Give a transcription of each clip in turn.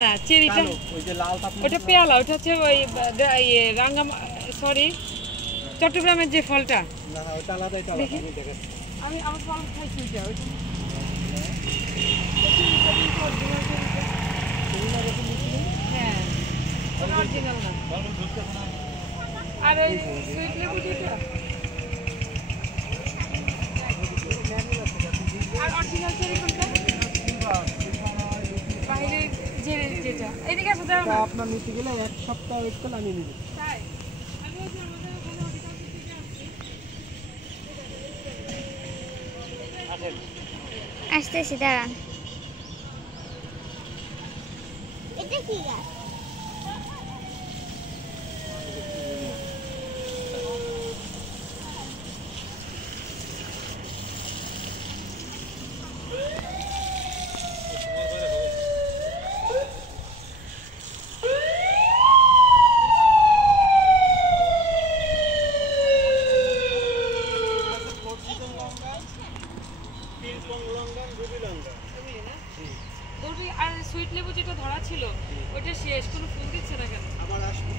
না চেরিটা ওই যে লালটা ওটা পেয়ালা ওটা হচ্ছে ওই রাঙ্গা সরি চট্টগ্রামের যে ফলটা না না ওটা আলাদা এটা আলাদা আমি দেখাচ্ছি আমি আমার ফল খাইছি ওটা হ্যাঁ অরিজিনাল না আর ওই সুইট লেবু যেটা আর অরিজিনাল চেরি কোনটা বাইরে যেটা এদিকে আসো দাও না আপনার নিতে গেলে এক সপ্তাহ ওয়েট করলে আমি নিব তাই আমি ওই যে আমাদের ওখানে অধিকাংশ থেকে আসছি আসতেছি দাঁড়ান এটা কি গাছ আর সুইট লেবু যেটা ধরা ছিল ওটা শেষ কোনো ফুল দিচ্ছে না কেন আবার আসবে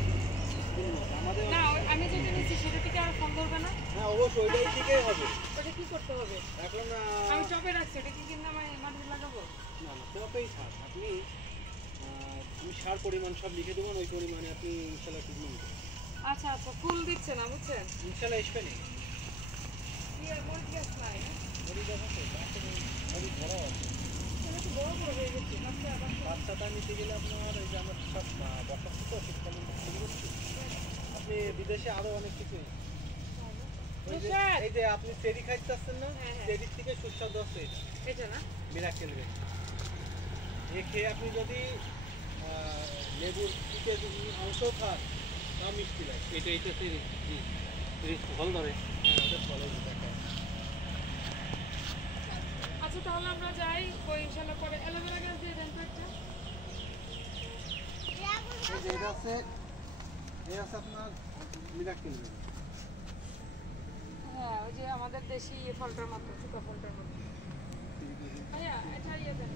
আমাদের না আমি যেটা নিচ্ছি সেটা থেকে আর ফল ধরবে না হ্যাঁ অবশ্যই ওইটাই ঠিকই হবে ওটা কি করতে হবে এখন আমি টবে রাখছি এটা কি কিনা আমি মাটিতে লাগাবো না না টবেই থাক আপনি আমি সার পরিমাণ সব লিখে দেবো ওই পরিমাণে আপনি ইনশাআল্লাহ ট্রিটমেন্ট আচ্ছা আচ্ছা ফুল দিচ্ছে না বুঝছেন ইনশাআল্লাহ আসবে না কি আর মরিচ গাছ নাই মরিচ গাছ আছে অনেক বড় আছে বড় বড় হয়ে গেছে বাচ্চাটা নিতে গেলে আপনার ওই যে আমার সব বসাচ্ছি তো শীতকালীন শুরু করছি আপনি বিদেশে আরো অনেক কিছু এই যে আপনি চেরি খাইতেছেন না চেরির থেকে সুস্বাদু আছে এটা না মিরাকেল রে এ খেয়ে আপনি যদি লেবুর পিঠে অংশ খান তা মিষ্টি লাগে এটা চেরি ফল ধরে হ্যাঁ ওটা ফলে দেখায় আচ্ছা তাহলে আমরা যাই ওই ইনশাআল্লাহ পরে অ্যালোভেরা গাছ দিয়ে দেন তো একটা এটা আছে আপনার মিরাকেল রে হ্যাঁ ওই যে আমাদের দেশি ফলটার মতো ছোটো ফলটার মতো ভাইয়া এটা ইয়ে দেন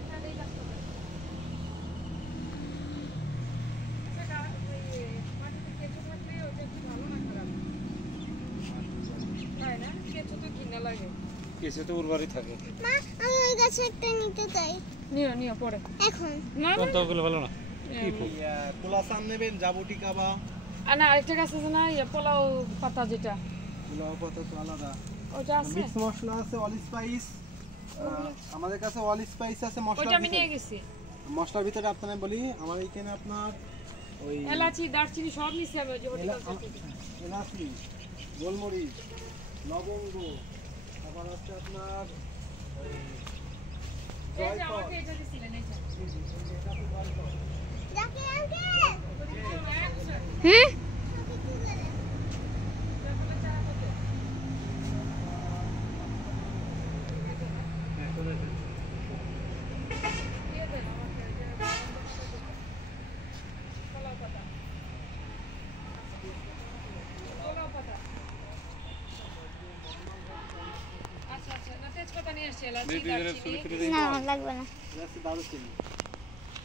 এটা এই গাছটা দেন আচ্ছা মাটিতে কেঁচো থাকলে ওটা কি ভালো না খারাপ তাই না কেঁচো তো ঘৃণা লাগে কেঁচো তো উর্বরই থাকে মা আমি ওই গাছে একটা নিতে চাই নিও পরে এখন না কোনটাগুলো ভালো না কোলাসান নেবেন জাবুটি কাবা না আরেকটা গাছ আছে না পোলাও পাতা যেটা পোলাও পাতা তো আলাদা ওটা আছে মিক্স মশলা আছে অল স্পাইস আমাদের কাছে অল স্পাইস আছে মশলা ওটা আমি নিয়ে গেছি মশলার ভিতরে আপনাদের বলি আমার এখানে আপনার ওই এলাচি দারচিনি সব নিছি আমি ওই যে হোটেল থেকে এলাচি গোলমরিচ লবঙ্গ আবার আছে আপনার ওই এই যে আমাকে এটা দিছিলেন এই যে দেখে আঙ্কেল হুম না লাগবে না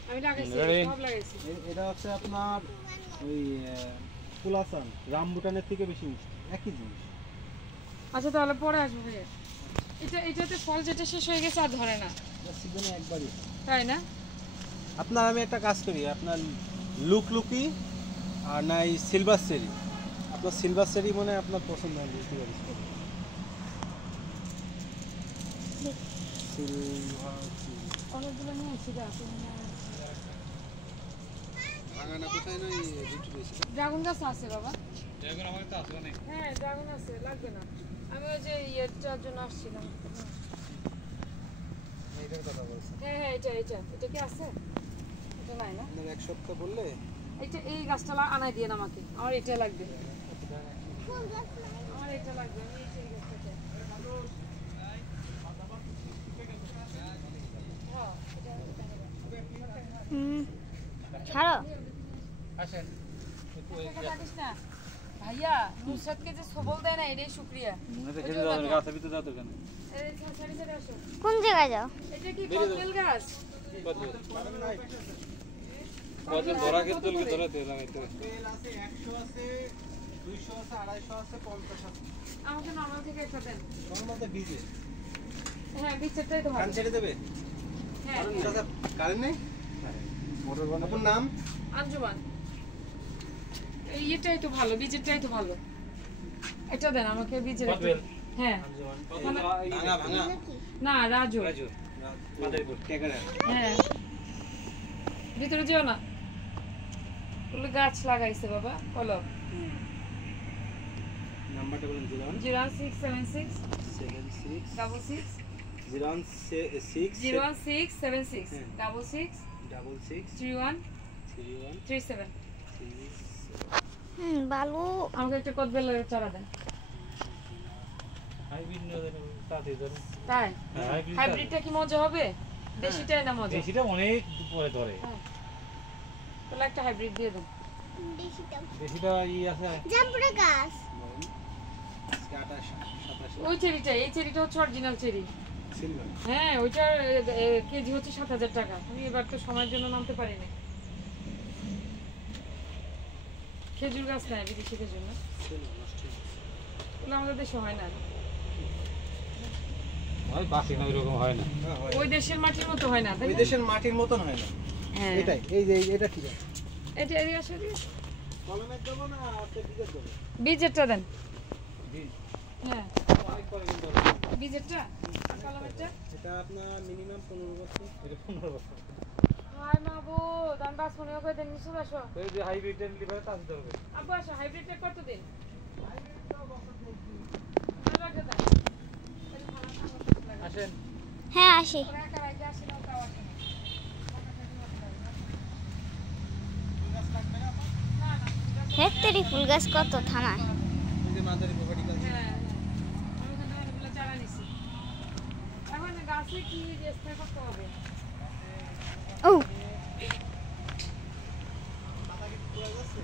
আমি লাগাইছি সব লাগাইছি এটা হচ্ছে আপনার ওই কুলাসান রামবুটানের থেকে বেশি মিষ্টি একই জিনিস আচ্ছা তাহলে পরে আসবো ভাইয়া এটাতে ফল যেটা শেষ হয়ে গেছে আর ধরে না সিজনে একবারই তাই না আপনার আমি একটা কাজ করি আপনার লুকলুকি আর নাই সিলভার চেরি আপনার সিলভার চেরি মনে হয় আপনার পছন্দ হয় বুঝতে পারি অনেকগুলো নিয়ে এসেছি ড্রাগন গাছ আছে বাবা ড্রাগন আমার তো আসবে না হ্যাঁ ড্রাগন আছে লাগবে না আমি ওই যে ইয়েটার জন্য আসছিলাম এইটার কথা বলছি হ্যাঁ এটা কি আছে এটা নাই না আপনার এক সপ্তাহ বললে এই গাছটা আনাই দিয়ে আমাকে আমার এটা লাগবে আমার এটা লাগবে আমি এই গাছটা চাই ছাড়ো আসেন ভাইয়া নুসরাতকে যে সবল দেয় না এটাই শুকরিয়া কোন জায়গায় যাও এটা কি কদবেল গাছ কতজন ধরা কিন্তু ধরাতে লাগাইতে তেল আছে 100 আছে 200 আছে 250 আছে 50 আছে আমাকে নরমাল থেকে একটা দেন। নরমাল তো বিজে হ্যাঁ বিচেরটাই তো কান ভালো। ছেড়ে দেবে হ্যাঁ দাদা কারেন্ট নেই মোটর বন্ধ আপনার নাম আঞ্জুমান। এই এটাই তো ভালো, বিচেরটাই তো ভালো। এটা দেন আমাকে বিচের একটা। হ্যাঁ ভাঙা ভাঙা না রাজু। রাজু মাদারীপুর টেকারা হ্যাঁ ভিতরে যেও না, ওগুলো গাছ লাগাইছে বাবা। বলো নাম্বারটা বলুন 01676 76 66 016 01676 হ্যাঁ। 66 66 31 31 37। বালু আমাকে একটা কদবেলের চারা দেন। হাইব্রিড না তাতে ধরুন তাই হাইব্রিড হাইব্রিডটা কি মজা হবে? দেশিটাই না মজা? দেশিটা অনেক পরে ধরে হ্যাঁ। তাহলে একটা হাইব্রিড দিয়ে দেন। দেশিটা ই আছে জাম্পুরা গাছ আজকে 28 27 ওই চেরিটা, এই চেরিটা হচ্ছে অরিজিনাল চেরি। সিলভার হ্যাঁ ওইটার কেজি হচ্ছে 7000 টাকা। আমি এবার তো সময়ের জন্য নামতে পারিনি। খেজুর গাছ নাই বিদেশি খেজুর না, ওগুলো আমাদের দেশে হয় না। হয় বাসি না এরকম হয় না ওই দেশের মাটির মতো হয় না, তাই ওই না? দেশের মাটির মতন হয় না হ্যাঁ এটাই এই যে এটা ঠিক আছে এটা এদিকে আসো, এদিকে আসো। কলমের দেব না আপনি বিজের দেব বীজেরটা দেন। বীজ হ্যাঁ অনেক পরে কিন্তু বীজেরটা, কলমেরটা। এটা আপনার মিনিমাম 15 বছর এটা 15 বছর হাই মাহবুব, আমি বাস মনে করে দেন। নিচে আসো। এই যে হাইব্রিড লিভার তাস ধরবে আব্বু আসো, হাইব্রিডটা কত দিন? আসেন হ্যাঁ আসি হেক্টরি ফুল গাছ কত থানায় এই যে মাদারি প্রপার্টি কাছে হ্যাঁ আমি ওখানে অনেকগুলো চারা নিছি। এখন গাছে কি স্প্রে করতে হবে? ও মাথা কি পুরো যাচ্ছে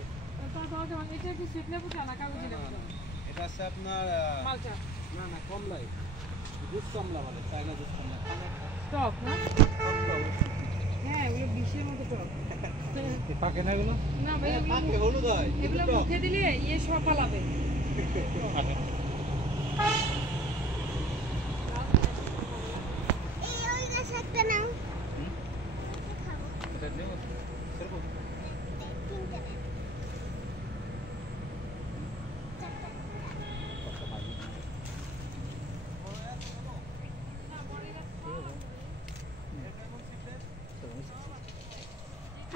এটা কি সুইট লেবু না কাগজি লেবু? এটা আছে আপনার মালটা না না কমলাই দুধ কমলা বলে চায়না দুধ কমলা টক না? হ্যাঁ ওগুলো বিষের মতো টক। পাকে না এগুলো না ভাই পাকে হলুদ হয় এগুলো মুখে দিলে ইয়ে সব পালাবে। এই ওই গাছ একটা নাও এটা নেব সেরকম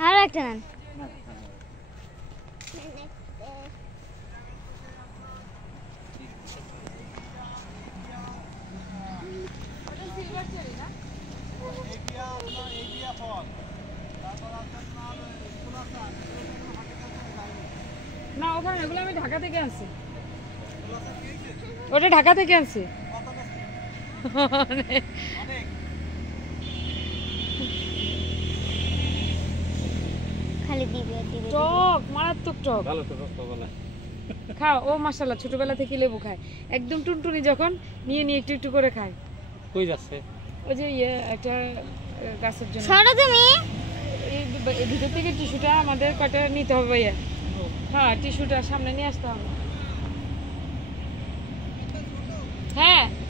আর একটা নেন ওটা সিলভার চেরি না? এবিয়া আপনার এবিয়া ফল তারপর আছে আপনার কুলাসা না ওখানে এগুলো আমি ঢাকা থেকে আনছি। ওটা ঢাকা থেকে আনছি। অনেক খালি দিবে দিবে টক, মারাত্মক টক। ভালো তো রক্ত বলা খাও ও মাশাআল্লাহ, ছোটবেলা থেকে লেবু খায় একদম টুনটুনি, যখন নিয়ে নিয়ে একটু একটু করে খায়। কই যাচ্ছে ওই যে ইয়ে একটা গাছের জন্য সরো তুমি এই ভিতর থেকে টিস্যুটা আমাদের কটা নিতে হবে ভাইয়া। হ্যাঁ টিস্যুটা সামনে নিয়ে আসতে হবে। হ্যাঁ